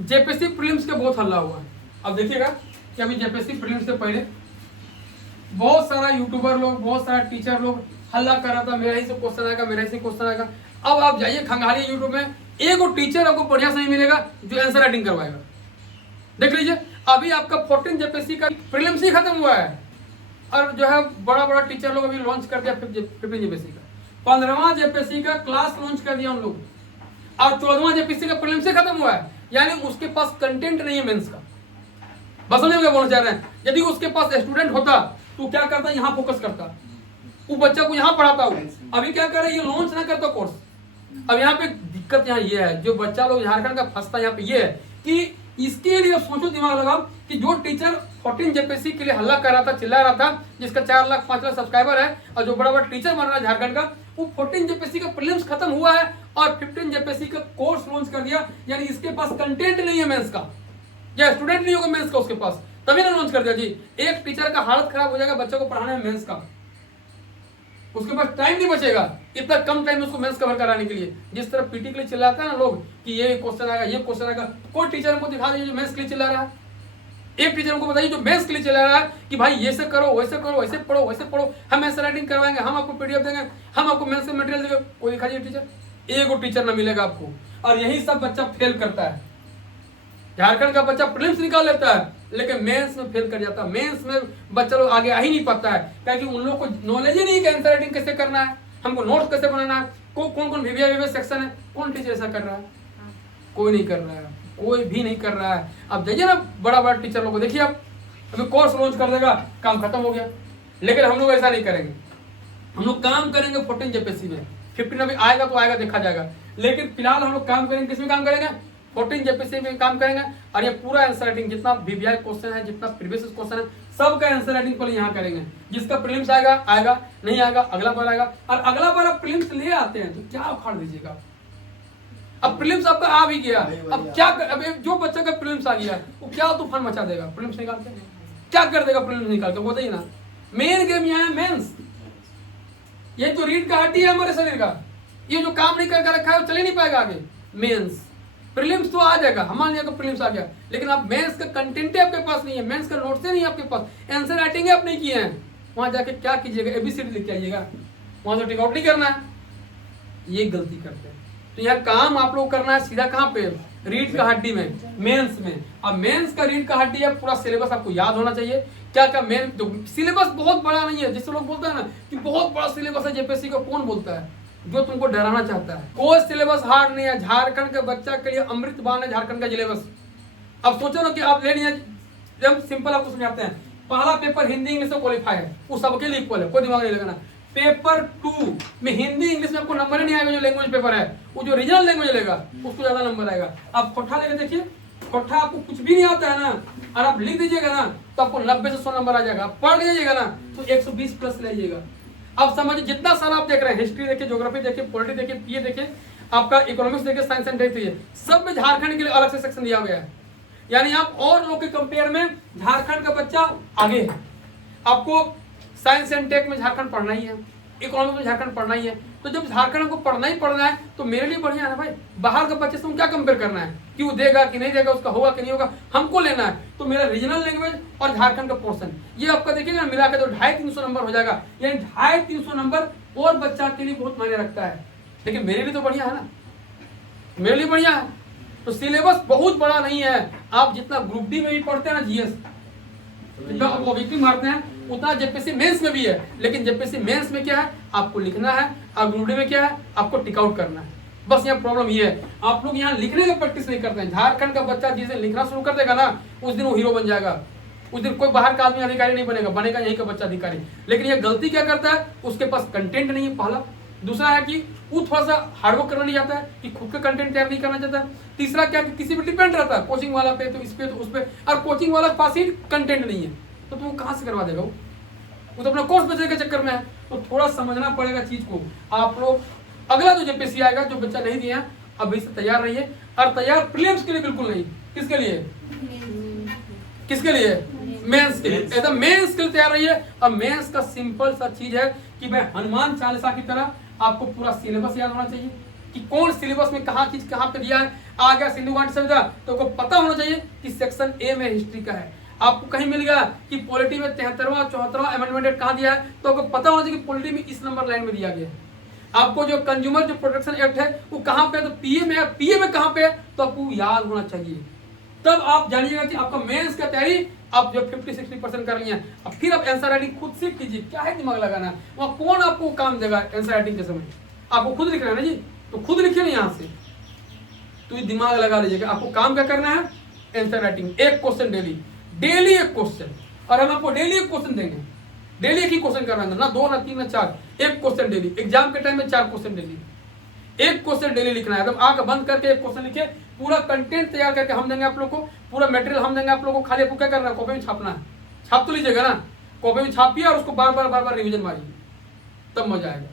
JPSC prelims के बहुत हल्ला हुआ है। अब देखिएगा कि अभी जेपीएससी प्रीलिम्स से पहले बहुत सारा यूट्यूबर लोग, बहुत सारा टीचर लोग हल्ला कर रहा था, मेरा ही से क्वेश्चन आएगा, मेरा ही से क्वेश्चन आएगा। अब आप जाइए खंगालिए यूट्यूब में, एक और टीचर आपको बढ़िया से नहीं मिलेगा जो आंसर राइटिंग करवाएगा। देख लीजिए, अभी आपका 14 जेपीएससी का प्रीलिम्स ही खत्म हुआ है और जो है बड़ा बड़ा टीचर लोग अभी लॉन्च कर दिया 15 जेपीएससी का, 15वां जेपीएससी का क्लास लॉन्च कर दिया उन लोग, और 14वां जेपीएससी का प्रीलिम्स ही खत्म हुआ है। यानी उसके पास कंटेंट नहीं है मेंस का। बस समझे क्या बोलना चाह रहे हैं? यदि उसके पास स्टूडेंट होता तो क्या करता, यहाँ फोकस करता, वो बच्चा को यहाँ पढ़ाता हो। अभी क्या कर रहे, ये लॉन्च ना करता कोर्स। अब यहाँ पे दिक्कत यहाँ ये है, जो बच्चा लोग झारखंड का फंसता यहाँ पे ये है कि इसके लिए सोचो, दिमाग लगाओ कि जो टीचर 14 जेपीएससी के लिए हल्ला कर रहा था, चिल्ला रहा था, जिसका 4 लाख 5 लाख सब्सक्राइबर है और जो बड़ा बड़ा टीचर बन रहा है झारखंड का, वो 14 जेपीएससी का प्रीलिम्स खत्म हुआ है और 15 जेपीएससी का कोर्स लॉन्च कर दिया। यानी इसके पास कंटेंट नहीं है मेंस का, या स्टूडेंट नहीं होगा मेंस का उसके पास, तभी ना लॉन्च कर दिया जी। एक टीचर का हालत खराब हो जाएगा बच्चों को पढ़ाने में मेंस का, उसके पास टाइम नहीं बचेगा, इतना कम टाइम में उसको मेंस कवर कराने के लिए। जिस तरह पीटी के लिए चिल्लाता है ना लोग कि ये क्वेश्चन आएगा, ये क्वेश्चन आएगा, कोई टीचर हमको दिखा दीजिए जो मेंस के लिए चिल्ला रहा है। एक टीचर हमको बताइए जो मेंस के लिए चिल्ला रहा है कि भाई ये से करो, वैसे करो, वैसे पढ़ो, वैसे पढ़ो, हम आंसर राइटिंग करवाएंगे, हम आपको पीडीएफ देंगे, हम आपको मेंस का मटेरियल देंगे। कोई दिखा दीजिए टीचर, एक और टीचर ना मिलेगा आपको। और यही सब बच्चा फेल करता है। झारखंड का बच्चा प्रीलिम्स निकाल लेता है लेकिन मेंस में फेल कर जाता है। मेंस में बच्चा लोग आगे आ ही नहीं पाता है, क्योंकि उन लोग को नॉलेज ही नहीं कि आंसर राइटिंग कैसे करना है, हमको नोट्स कैसे बनाना है, कौन कौन वीवीआई सेक्शन है, कौन टीचर ऐसा कर रहा है? कोई नहीं कर रहा है, कोई भी नहीं कर रहा है। अब देखिए ना बड़ा बड़ा टीचर लोग को देखिए, आप अभी कोर्स लॉन्च कर देगा, काम खत्म हो गया। लेकिन हम लोग ऐसा नहीं करेंगे, हम लोग काम करेंगे 14 जेपीएससी में। 15 अभी आएगा तो आएगा, देखा जाएगा। लेकिन फिलहाल हम लोग काम करेंगे, किसमें काम करेंगे? 14 जेपीएससी में काम करेंगे। और ये पूरा आंसर राइटिंग जितना वीवीआई क्वेश्चन है, जितना प्रीवियस क्वेश्चन है, सबका आंसर राइटिंग पहले यहाँ करेंगे। जिसका प्रीलिम्स आएगा आएगा, नहीं आएगा अगला बार आएगा। और अगला बार आप प्रीलिम्स ले आते हैं तो क्या उखाड़ दीजिएगा। अब प्रीलिम्स आपका आ भी गया, अब क्या अब जो बच्चा का प्रीलिम्स आ गया वो क्या तूफान मचा देगा प्रीलिम्स निकाल के, क्या कर देगा प्रीलिम्स निकाल के, बताइए ना। मेन गेम यहाँ है मेंस। ये जो रीढ़ का हड्डी है हमारे शरीर का, ये जो काम नहीं करके रखा है वो चले नहीं पाएगा आगे। मेंस प्रीलिम्स तो आ जाएगा, मान लिया प्रीलिम्स आ गया, लेकिन आप मेंस का कंटेंट ही आपके पास नहीं है, मेंस का नोट्स नहीं है आपके पास, आंसर राइटिंग आप नहीं किए हैं। वहां जाके क्या कीजिएगा, एबीसीडी लिख के आइएगा, वहां तो टिक आउट नहीं करना है। ये गलती करते हैं। तो यह काम आप लोग करना है सीधा कहाँ पे, रीढ़ का हड्डी में, मेंस में। अब मेंस का रीढ़ का हड्डी है, पूरा सिलेबस आपको याद होना चाहिए। क्या क्या मेन तो सिलेबस बहुत बड़ा नहीं है, जिससे लोग बोलते हैं ना कि बहुत बड़ा सिलेबस है जेपीएससी का, कौन बोलता है? जो तुमको डराना चाहता है। कोई सिलेबस हार्ड नहीं है, झारखंड के बच्चा के लिए अमृत बाण है झारखंड का सिलेबस। अब सोचो ना कि आप ले लिया, जब सिंपल आपको समझाते हैं, पहला पेपर हिंदी इंग्लिश में क्वालिफाई है, वो सबके लिए इक्वल है, कोई दिमाग नहीं लगाना। पेपर 2 में हिंदी इंग्लिश में आपको नंबर ही नहीं आएगा, जो लैंग्वेज पेपर है, वो जो रीजनल लैंग्वेज लेगा उसको ज्यादा नंबर आएगा। आप कोठा लेके देखिए, कोठा आपको कुछ भी नहीं आता है ना, और आप लिख दीजिएगा ना तो आपको 90 से 100 नंबर आ जाएगा। पढ़ लीजिएगा ना तो 120 प्लस ले जाइएगा। अब समझिए, जितना सारा आप देख रहे हैं, हिस्ट्री देखिए, ज्योग्राफी देखिए, पॉलिटी देखिए, पीए देखिए, आपका इकोनॉमिक्स देखिए, साइंस एंड टेक देखिए, सब में झारखंड के लिए अलग से सेक्शन दिया गया है। यानी आप और लोग के कंपेयर में झारखंड का बच्चा आगे है। आपको साइंस एंड टेक में झारखंड पढ़ना ही है, इकोनॉमिक्स में झारखंड पढ़ना ही है। तो जब झारखंड को पढ़ना ही पढ़ना है तो मेरे लिए बढ़िया है ना भाई। बाहर के बच्चे से हम क्या कंपेयर करना है कि वो देगा कि नहीं देगा, उसका होगा कि नहीं होगा, हमको लेना है। तो मेरा रीजनल लैंग्वेज और झारखंड का पोर्शन ये आपका देखिएगा मिला के तो 250-300 नंबर हो जाएगा। यानी 250-300 नंबर और बच्चा के लिए बहुत मायने रखता है। लेकिन मेरे लिए तो बढ़िया है ना, मेरे लिए बढ़िया है। तो सिलेबस बहुत बड़ा नहीं है। आप जितना ग्रुप डी में भी पढ़ते हैं ना, जीएस जितना ऑब्जेक्टिव मारते हैं उतना जेपीएससी मेंस में भी है। लेकिन जेपीएससी मेंस में क्या है, आपको लिखना है, और ग्रुप डी में क्या है, आपको टिक आउट करना है। बस यहाँ प्रॉब्लम ये है, आप लोग यहाँ लिखने का प्रैक्टिस नहीं करते हैं। झारखंड का बच्चा जिस दिन लिखना शुरू कर देगा ना, उस दिन वो हीरो बन जाएगा। उस दिन कोई बाहर का आदमी अधिकारी नहीं बनेगा, बनेगा यहीं का बच्चा अधिकारी। लेकिन ये गलती क्या करता है, उसके पास कंटेंट नहीं है पहला। दूसरा है कि वो थोड़ा सा हार्डवर्क करना नहीं चाहता है, कि खुद का कंटेंट तैयार नहीं करना चाहता है। तीसरा क्या कि किसी पे डिपेंड रहता है, कोचिंग वाला पे, तो इस पे तो उस पे, और कोचिंग वाला के पास ही कंटेंट नहीं है, तो तुम कहाँ से करवा देगा वो तो अपना कोर्स बचने के चक्कर में है। तो थोड़ा समझना पड़ेगा चीज को। आप लोग अगला जो जेपीएससी आएगा, जो बच्चा नहीं दिया अभी से तैयार रहिए। और तैयार प्रीलिम्स के लिए बिल्कुल नहीं, किसके लिए, किसके लिए, मेंस के लिए। एकदम मेंस के लिए तैयार रहिए। अब मेंस का सिंपल सा चीज है कि मैं हनुमान चालीसा की तरह आपको पूरा सिलेबस याद होना चाहिए, कि कौन सिलेबस में कहाँ चीज कहाँ पे दिया है। आ गया सिंधु घाटी सभ्यता, तो आपको पता होना चाहिए कि सेक्शन ए में हिस्ट्री का है। आपको कहीं मिल गया कि पॉलिटी में 73वां 74वां अमेंडमेंट कहाँ दिया है, तो आपको पता होना चाहिए कि पॉलिटी में इस नंबर लाइन में दिया गया है। आपको जो कंज्यूमर जो प्रोटेक्शन एक्ट है वो कहाँ पे है, तो पीए में है। पीए में कहाँ पे है, तो आपको याद होना चाहिए। तब आप जानिएगा कि आपका मेंस का तैयारी आप जो 50-60% कर लिया, अब फिर आप आंसर राइटिंग खुद से कीजिए। क्या है दिमाग लगाना, वहाँ कौन आपको काम देगा आंसर राइटिंग के समय, आपको खुद लिखना है ना जी, तो खुद लिखिए ना यहाँ से। तो ये दिमाग लगा लीजिएगा, आपको काम क्या करना है, आंसर राइटिंग। एक क्वेश्चन डेली एक क्वेश्चन, और हम आपको डेली एक क्वेश्चन देंगे। डेली एक ही क्वेश्चन करना है, ना 2 ना 3 ना 4, एक क्वेश्चन डेली। एग्जाम के टाइम में 4 क्वेश्चन डेली, एक क्वेश्चन डेली लिखना है। एकदम आंख बंद करके एक क्वेश्चन लिखिए, पूरा कंटेंट तैयार करके हम देंगे आप लोग को, पूरा मटेरियल हम देंगे आप लोग को। खाली आपको क्या करना है, कॉपी में छापना है। छाप तो लीजिएगा ना, कॉपी में छापिए और उसको बार बार रिवीजन मारिए, तब मजा आएगा।